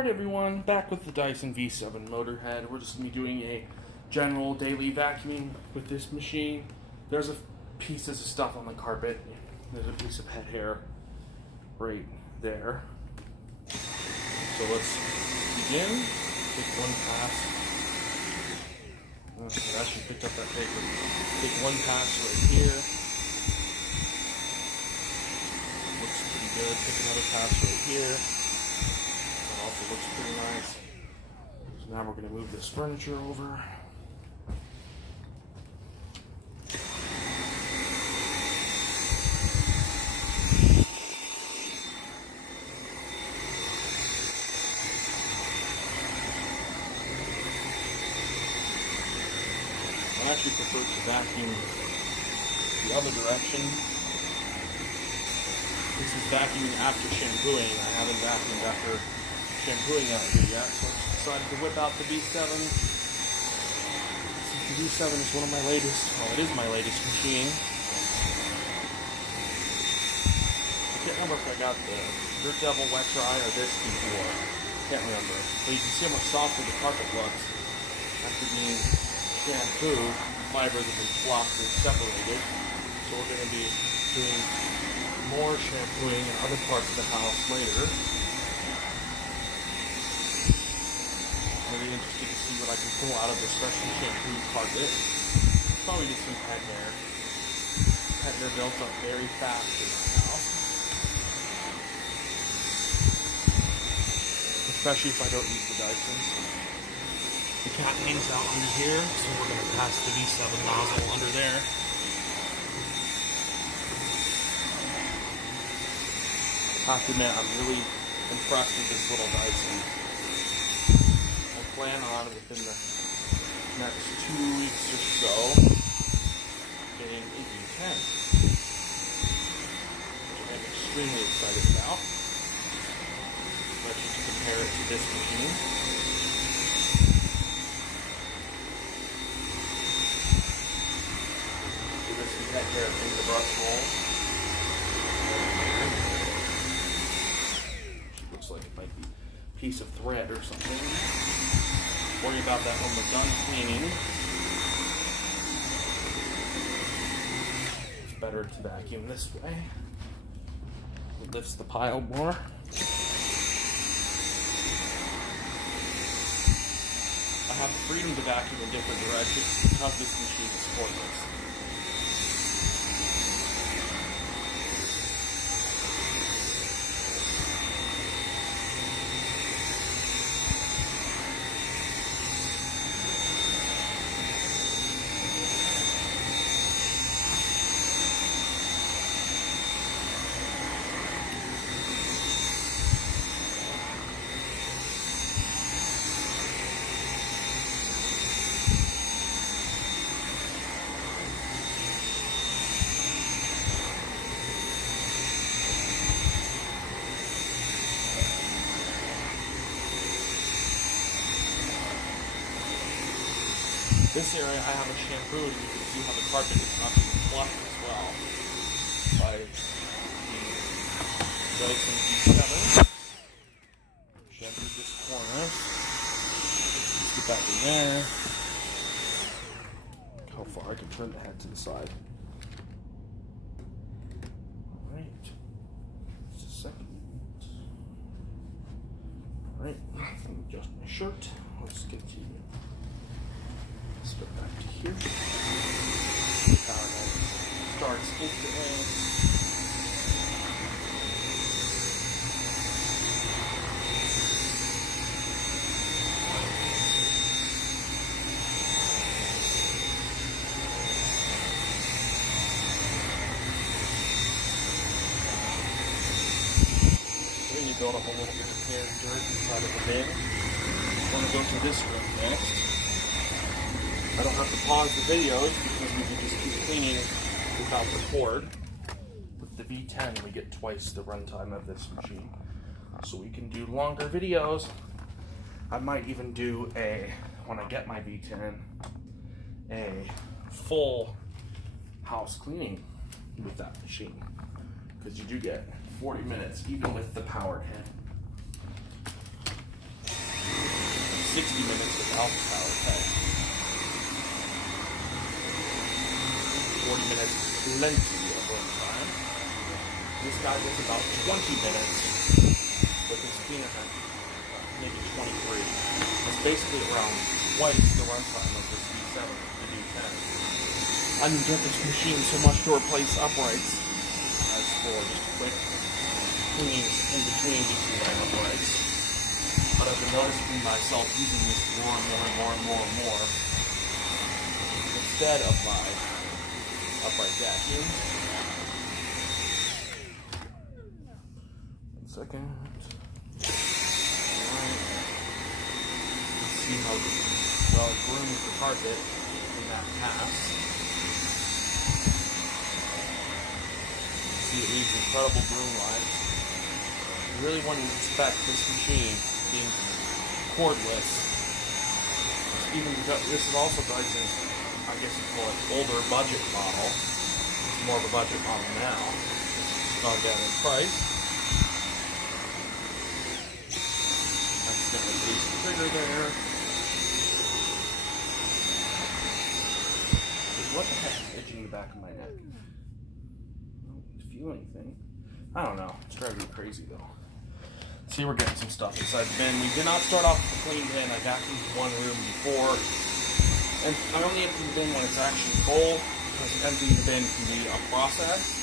Alright everyone, back with the Dyson V7 Motorhead. We're just going to be doing a general daily vacuuming with this machine. There's a pieces of stuff on the carpet. There's a piece of pet hair right there. So let's begin. Take one pass. Okay, I actually picked up that paper. Take one pass right here. Looks pretty good. Take another pass right here. That also looks pretty nice. So now we're going to move this furniture over. I actually prefer to vacuum the other direction. This is vacuuming after shampooing. I haven't vacuumed after shampooing out here yet, so I decided to whip out the V7. The V7 is one of my latest, well, it is my latest machine. I can't remember if I got the Dirt Devil Wet Dry or this before. Can't remember. But you can see how much softer the carpet looks after being shampoo. Fibers have been flopped and separated, so we're going to be doing more shampooing in other parts of the house later. I'm really interested to see what I can pull out of this freshly shampooed carpet. Probably just some pet hair. Pet hair built up very fast in my house, especially if I don't use the Dysons. The cat hangs out under here, so we're going to pass the V7 nozzle under there. I have to admit, I'm really impressed with this little Dyson. I plan on, within the next 2 weeks or so, getting a V10, which I'm extremely excited about, especially to compare it to this machine. Pet hair in the brush roll. She looks like it might be a piece of thread or something. Worry about that when we're done cleaning. It's better to vacuum this way. It lifts the pile more. I have the freedom to vacuum in different directions because this machine is cordless. This area I have a shampoo, and you can see how the carpet is not being fluffed as well by the Dyson V7. Shampoo this corner. Let's get back in there. Look how far I can turn the head to the side. Alright. Just a second. Alright, let me adjust my shirt. Let's continue. Let's go back to here. The power head starts instantly. Then you build up a little bit of hair and dirt inside of the bin. I'm going to go to this room next. I don't have to pause the videos because we can just keep cleaning without the cord. With the V10, we get twice the runtime of this machine. So we can do longer videos. I might even do when I get my V10, a full house cleaning with that machine. Because you do get 40 minutes, even with the powered head. 60 minutes with alpha power pay. 40 minutes, plenty of runtime. This guy gets about 20 minutes with his peanut, maybe 23. It's basically around twice the runtime of this V7, the V10. I didn't get this machine so much to replace uprights as for just quick cleanings in between each of my uprights. But I've been noticing myself using this more and more instead of my upright vacuum. 1 second. Alright. Let's see how well it grooms the carpet in that pass. See, it leaves incredible groom lines. You really wouldn't expect this machine being cordless. Even this is also Dyson's, I guess you call it, older budget model. It's more of a budget model now. It's gone down in price. Accidentally placed the trigger there. What the heck is itching the back of my neck? I don't feel anything. I don't know. It's driving me crazy though. See, we're getting some stuff inside the bin. We did not start off with a clean bin. I vacuumed one room before. And I only empty the bin when it's actually full, because emptying the bin can be a process.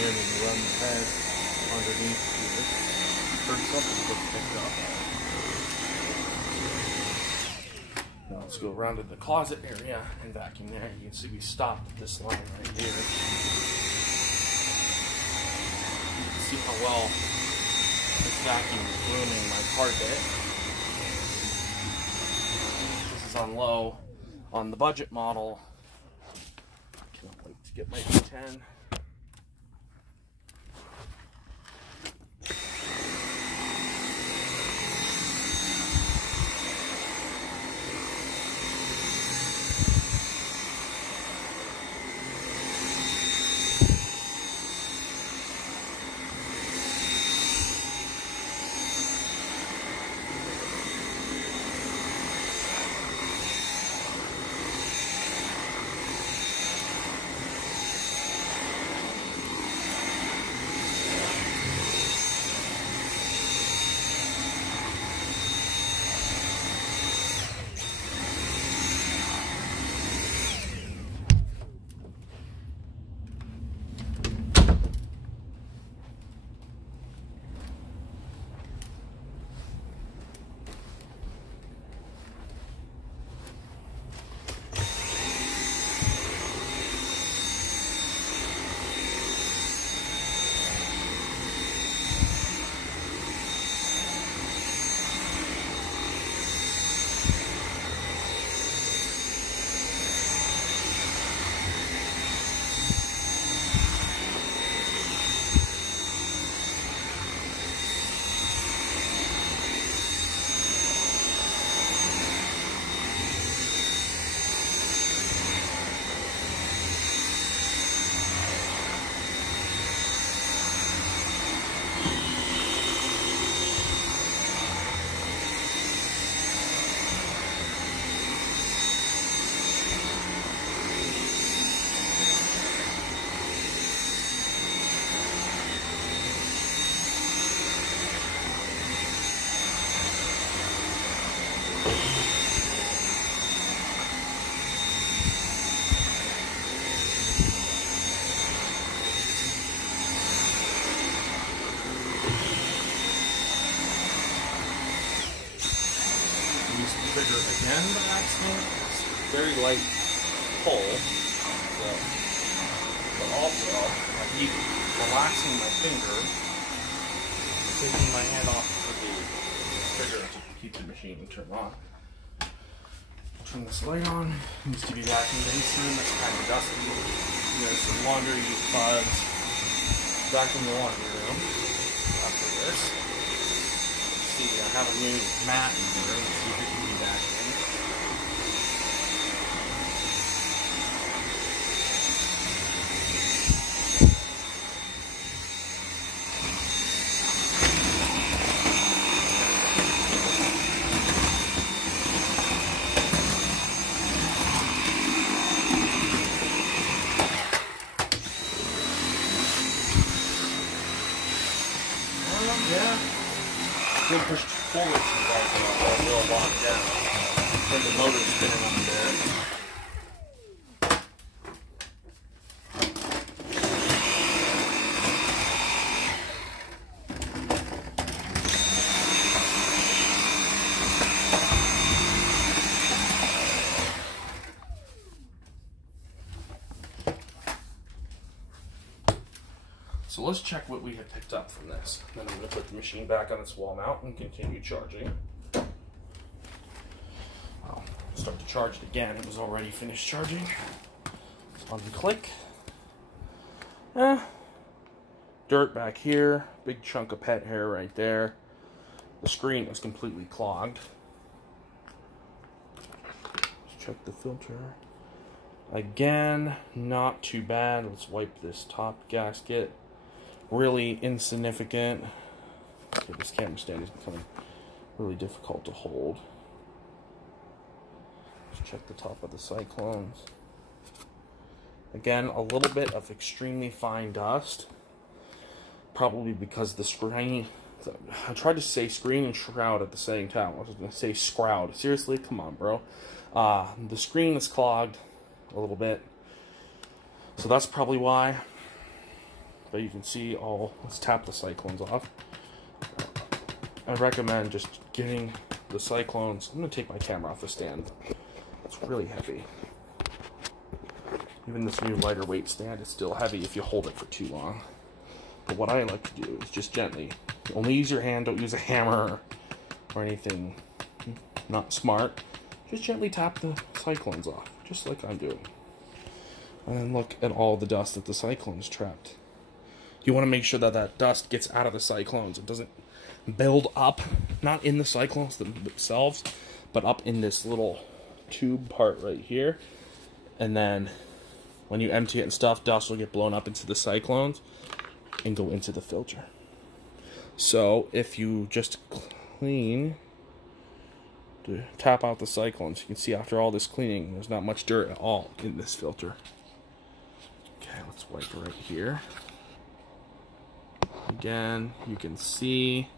And you run the head underneath here. Heard something get picked up. Now let's go around to the closet area and vacuum there. You can see we stopped at this line right here. You can see how well this vacuum is grooming my carpet. This is on low. On the budget model, I cannot wait to get my V10. Trigger again by accident. It's very light pull. So, but also, I keep relaxing my finger, taking my hand off of the trigger to keep the machine turned on. Turn this light on. Needs to be vacuumed in soon. That's kind of dusty. There's some laundry fuzz. Vacuum the laundry room after this. Let's see, I have a new mat in here. Let's see if it can be vacuumed. Yeah, good push forward to the little lock down. Turn the motor spinning on there. So let's check what we have picked up from this. Then I'm going to put the machine back on its wall mount and continue charging. I'll start to charge it again. It was already finished charging. Unclick. Dirt back here. Big chunk of pet hair right there. The screen is completely clogged. Let's check the filter. Again, not too bad. Let's wipe this top gasket. Really insignificant. Okay, this camera stand is becoming really difficult to hold. Let's check the top of the cyclones. Again, a little bit of extremely fine dust. Probably because the screen... I tried to say screen and shroud at the same time. I was going to say scroud. Seriously? Come on, bro. The screen is clogged a little bit. So that's probably why. But you can see let's tap the cyclones off. I recommend just getting the cyclones. I'm going to take my camera off the stand. It's really heavy. Even this new lighter weight stand is still heavy if you hold it for too long. But what I like to do is just gently, only use your hand, don't use a hammer or anything not smart. Just gently tap the cyclones off, just like I'm doing. And then look at all the dust that the cyclones trapped. You want to make sure that that dust gets out of the cyclones. It doesn't build up, not in the cyclones themselves, but up in this little tube part right here. And then when you empty it and stuff, dust will get blown up into the cyclones and go into the filter. So if you just clean, to tap out the cyclones, you can see after all this cleaning, there's not much dirt at all in this filter. Okay, let's wipe right here. Again, you can see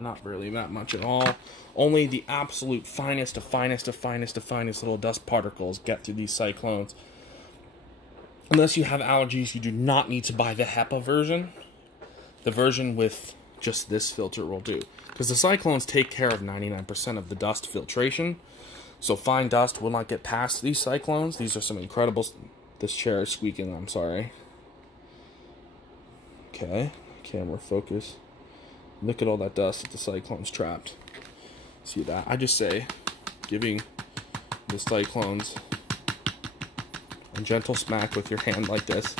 not really that much at all. Only the absolute finest of finest of finest of finest little dust particles get through these cyclones. Unless you have allergies, you do not need to buy the HEPA version. The version with just this filter will do. Because the cyclones take care of 99% of the dust filtration. So fine dust will not get past these cyclones. These are some incredible... This chair is squeaking, I'm sorry. Okay, camera focus. Look at all that dust that the cyclones trapped. See that? I just say, giving the cyclones a gentle smack with your hand like this.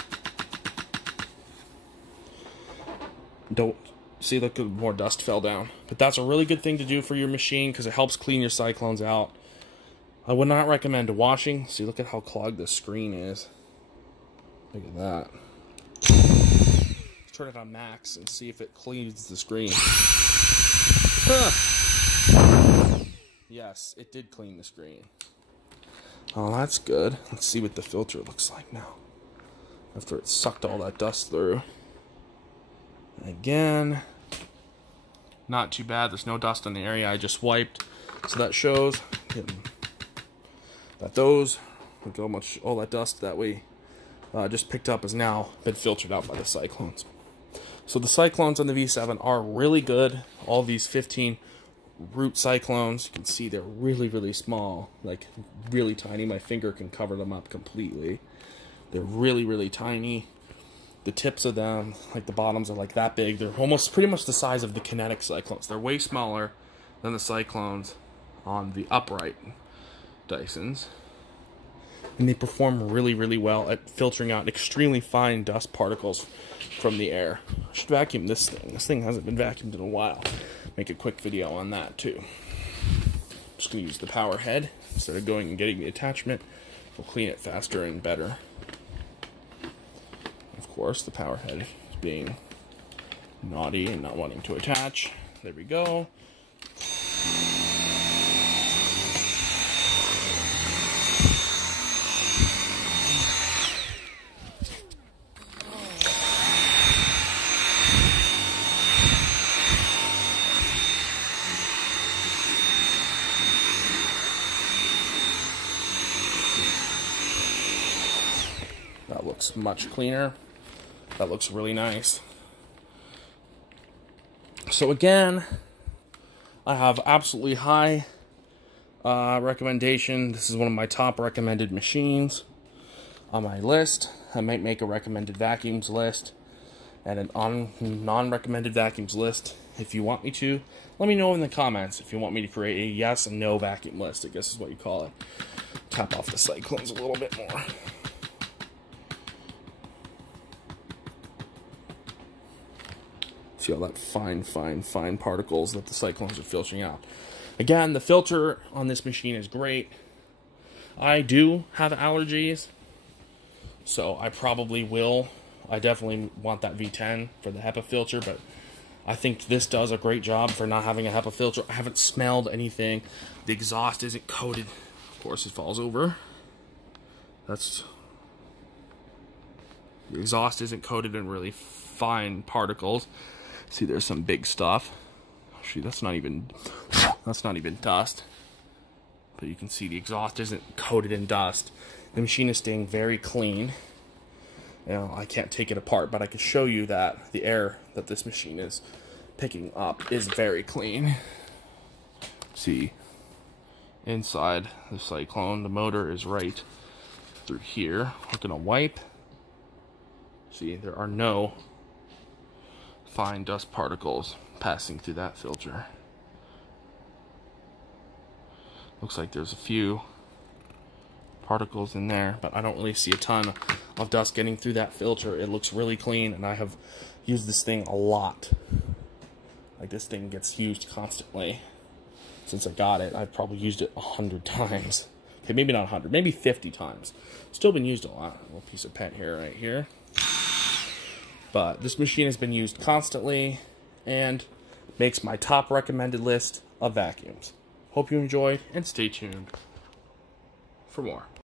Don't see, look, more dust fell down. But that's a really good thing to do for your machine because it helps clean your cyclones out. I would not recommend washing. See, look at how clogged the screen is. Look at that. Turn it on max and see if it cleans the screen. Yes, it did clean the screen. Oh, that's good. Let's see what the filter looks like now. After it sucked all that dust through. Again, not too bad. There's no dust on the area I just wiped. So that shows that those, look how much all that dust that we just picked up has now been filtered out by the cyclones. So the cyclones on the V7 are really good. All these 15 root cyclones. You can see they're really, really small, like really tiny. My finger can cover them up completely. They're really, really tiny. The tips of them, like the bottoms, are like that big. They're almost pretty much the size of the kinetic cyclones. They're way smaller than the cyclones on the upright Dysons. And they perform really, really well at filtering out extremely fine dust particles from the air. I should vacuum this thing. This thing hasn't been vacuumed in a while. Make a quick video on that too. I'm just going to use the power head instead of going and getting the attachment. We'll clean it faster and better. Of course, the power head is being naughty and not wanting to attach. There we go. That looks much cleaner. That looks really nice. So again, I have absolutely high recommendation. This is one of my top recommended machines on my list. I might make a recommended vacuums list and an non-recommended vacuums list if you want me to. Let me know in the comments if you want me to create a yes and no vacuum list, I guess is what you call it. Tap off the cyclones a little bit more. See all that fine particles that the cyclones are filtering out. Again, the filter on this machine is great. I do have allergies, so I probably will. I definitely want that V10 for the HEPA filter, but I think this does a great job for not having a HEPA filter. I haven't smelled anything. The exhaust isn't coated. Of course, it falls over. The exhaust isn't coated in really fine particles. See, there's some big stuff. Actually, that's not even dust. But you can see the exhaust isn't coated in dust. The machine is staying very clean. You know, I can't take it apart, but I can show you that the air that this machine is picking up is very clean. See, inside the cyclone, the motor is right through here. We're gonna wipe. See, there are no fine dust particles passing through that filter. Looks like there's a few particles in there, but I don't really see a ton of dust getting through that filter. It looks really clean, and I have used this thing a lot. Like, this thing gets used constantly. Since I got it, I've probably used it 100 times. Okay, maybe not 100, maybe 50 times. Still been used a lot. A little piece of pet hair right here. But this machine has been used constantly and makes my top recommended list of vacuums. Hope you enjoyed, and stay tuned for more.